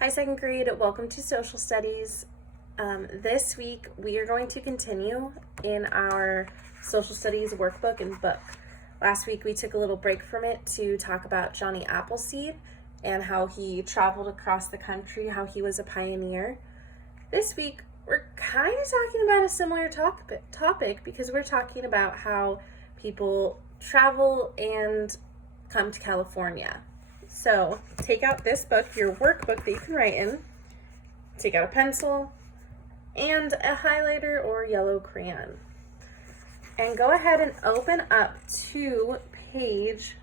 Hi, second grade. Welcome to Social Studies. This week we are going to continue in our Social Studies workbook and book. Last week we took a little break from it to talk about Johnny Appleseed and how he traveled across the country, how he was a pioneer. This week we're kind of talking about a similar topic because we're talking about how people travel and come to California. So take out this book, your workbook that you can write in, take out a pencil and a highlighter or yellow crayon. And go ahead and open up to page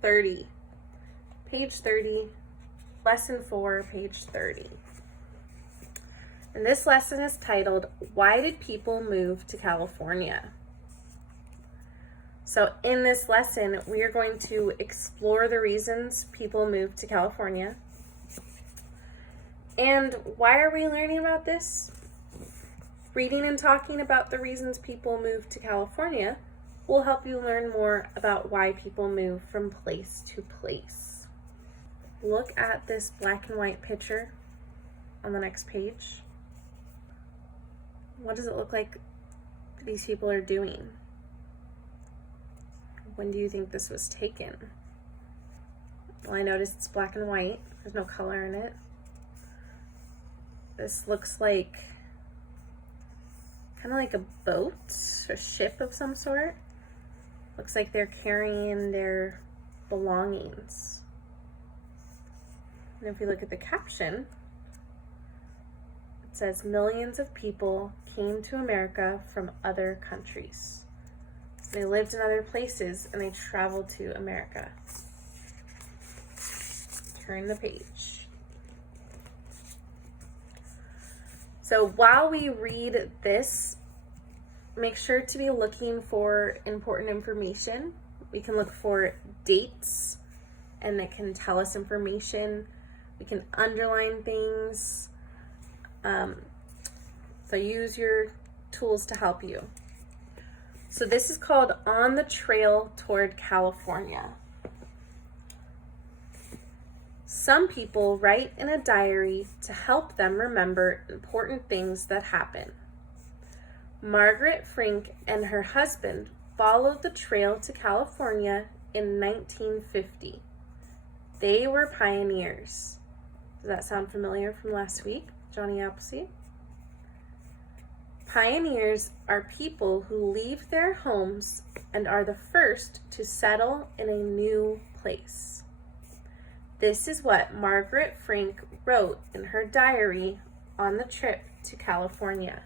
30. Page 30, lesson 4, page 30. And this lesson is titled, Why Did People Move to California? So in this lesson, we are going to explore the reasons people moved to California. And why are we learning about this? Reading and talking about the reasons people moved to California will help you learn more about why people move from place to place. Look at this black and white picture on the next page. What does it look like these people are doing? When do you think this was taken? Well, I noticed it's black and white. There's no color in it. This looks like kind of like a boat, a ship of some sort. Looks like they're carrying their belongings. And if you look at the caption, it says millions of people came to America from other countries. They lived in other places and they traveled to America. Turn the page. So while we read this, make sure to be looking for important information. We can look for dates and that can tell us information. We can underline things. So use your tools to help you. So this is called On the Trail Toward California. Some people write in a diary to help them remember important things that happen. Margaret Frink and her husband followed the trail to California in 1950. They were pioneers. Does that sound familiar from last week, Johnny Appleseed? Pioneers are people who leave their homes and are the first to settle in a new place. This is what Margaret Frink wrote in her diary on the trip to California.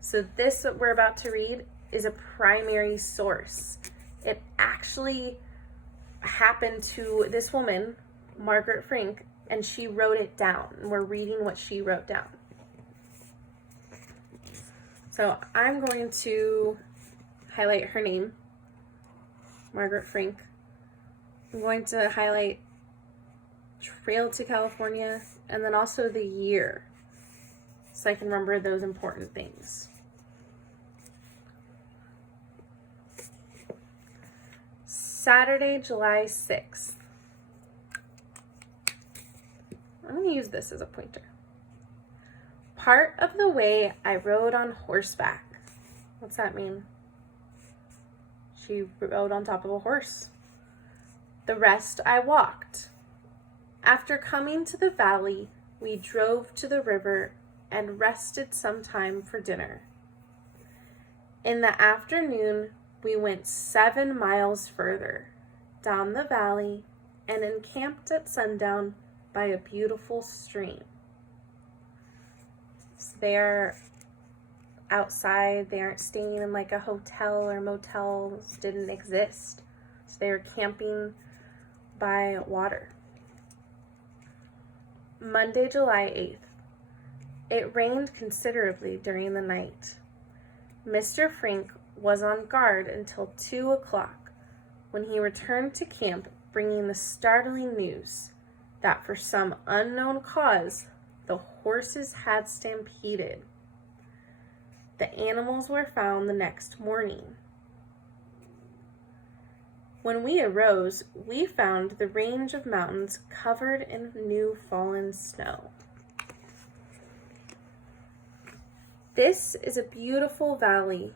So this that we're about to read is a primary source. It actually happened to this woman, Margaret Frink, and she wrote it down. And we're reading what she wrote down. So I'm going to highlight her name, Margaret Frink. I'm going to highlight Trail to California and then also the year so I can remember those important things. Saturday, July 6th. I'm going to use this as a pointer. Part of the way I rode on horseback. What's that mean? She rode on top of a horse. The rest I walked. After coming to the valley, we drove to the river and rested some time for dinner. In the afternoon, we went 7 miles further down the valley and encamped at sundown by a beautiful stream. They're outside. They aren't staying in like a hotel or motel. Those didn't exist. So they were camping by water. Monday, July 8th. It rained considerably during the night. Mr. Frink was on guard until 2 o'clock when he returned to camp bringing the startling news that for some unknown cause, the horses had stampeded. The animals were found the next morning. When we arose, we found the range of mountains covered in new fallen snow. This is a beautiful valley,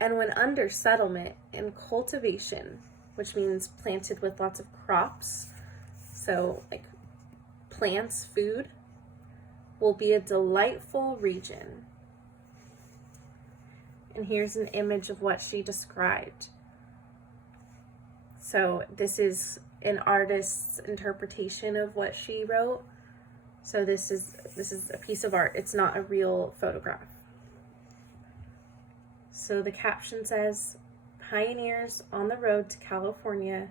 and when under settlement and cultivation, which means planted with lots of crops, so like plants, food, will be a delightful region. And here's an image of what she described. So this is an artist's interpretation of what she wrote. So this is a piece of art. It's not a real photograph. So the caption says, "Pioneers on the Road to California,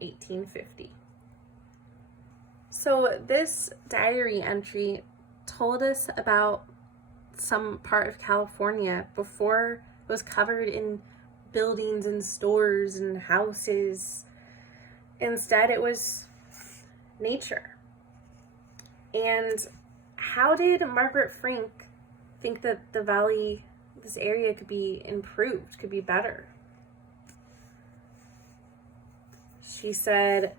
1850." So this diary entry told us about some part of California before it was covered in buildings and stores and houses. Instead, it was nature. And how did Margaret Frank think that the valley, this area, could be improved, could be better? She said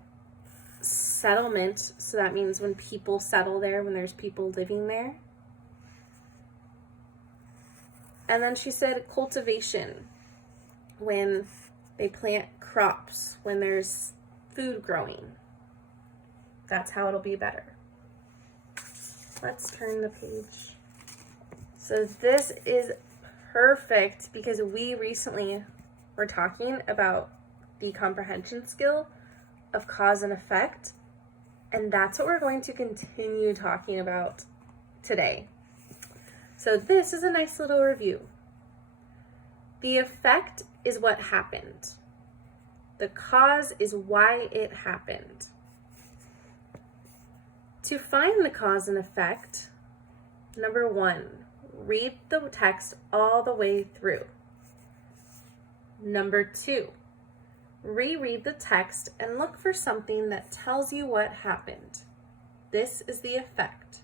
settlement, so that means when people settle there, when there's people living there. And then she said cultivation, when they plant crops, when there's food growing. That's how it'll be better. Let's turn the page. So this is perfect because we recently were talking about the comprehension skill of cause and effect, and that's what we're going to continue talking about today. So this is a nice little review. The effect is what happened. The cause is why it happened. To find the cause and effect, number 1, read the text all the way through. Number 2, reread the text and look for something that tells you what happened. This is the effect.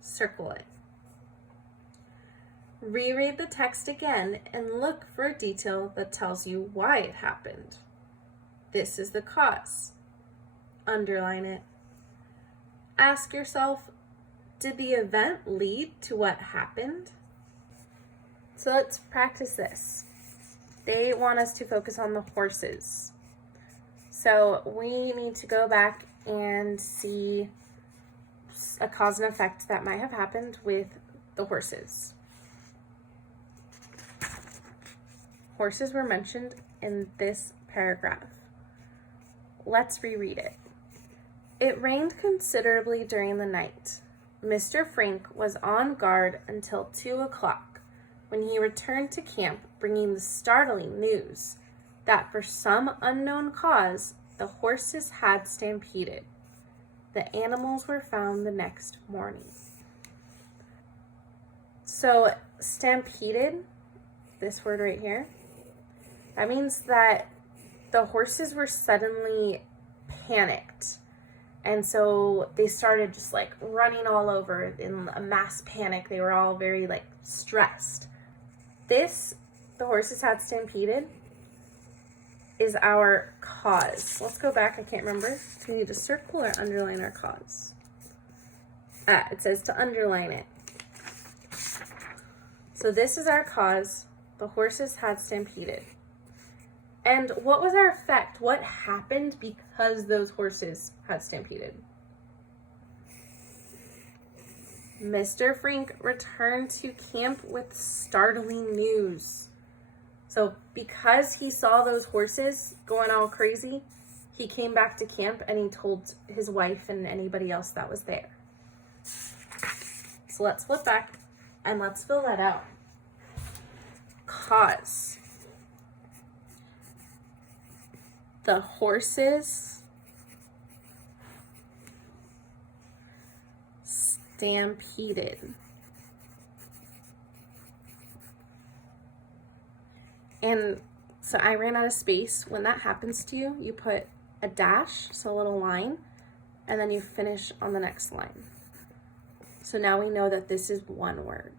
Circle it. Reread the text again and look for a detail that tells you why it happened. This is the cause. Underline it. Ask yourself, did the event lead to what happened? So let's practice this. They want us to focus on the horses. So we need to go back and see a cause and effect that might have happened with the horses. Horses were mentioned in this paragraph. Let's reread it. It rained considerably during the night. Mr. Frank was on guard until 2 o'clock, when he returned to camp bringing the startling news that for some unknown cause, the horses had stampeded. The animals were found the next morning. So, stampeded, this word right here, that means that the horses were suddenly panicked. And so they started just like running all over in a mass panic. They were all very like stressed. This, the horses had stampeded, is our cause. Let's go back. I can't remember. Do we need to circle or underline our cause? It says to underline it. So this is our cause. The horses had stampeded. And what was our effect? What happened because those horses had stampeded? Mr. Frank returned to camp with startling news. So because he saw those horses going all crazy, he came back to camp and he told his wife and anybody else that was there. So let's flip back and let's fill that out. Cause. The horses stampeded. And so I ran out of space. When that happens to you, you put a dash, so a little line, and then you finish on the next line. So now we know that this is one word.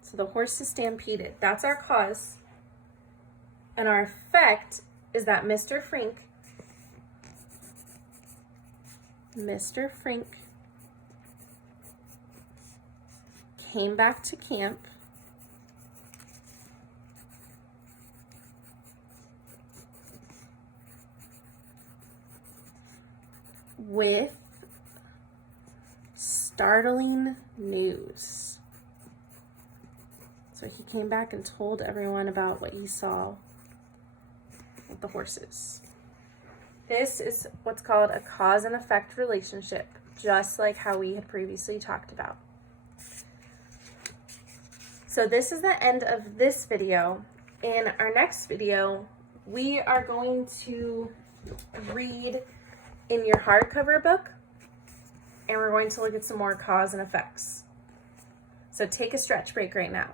So the horses stampeded. That's our cause. And our effect is that Mr. Frink came back to camp with startling news. So he came back and told everyone about what he saw with the horses. This is what's called a cause and effect relationship, just like how we had previously talked about. So this is the end of this video. In our next video, we are going to read in your hardcover book, and we're going to look at some more cause and effects. So take a stretch break right now.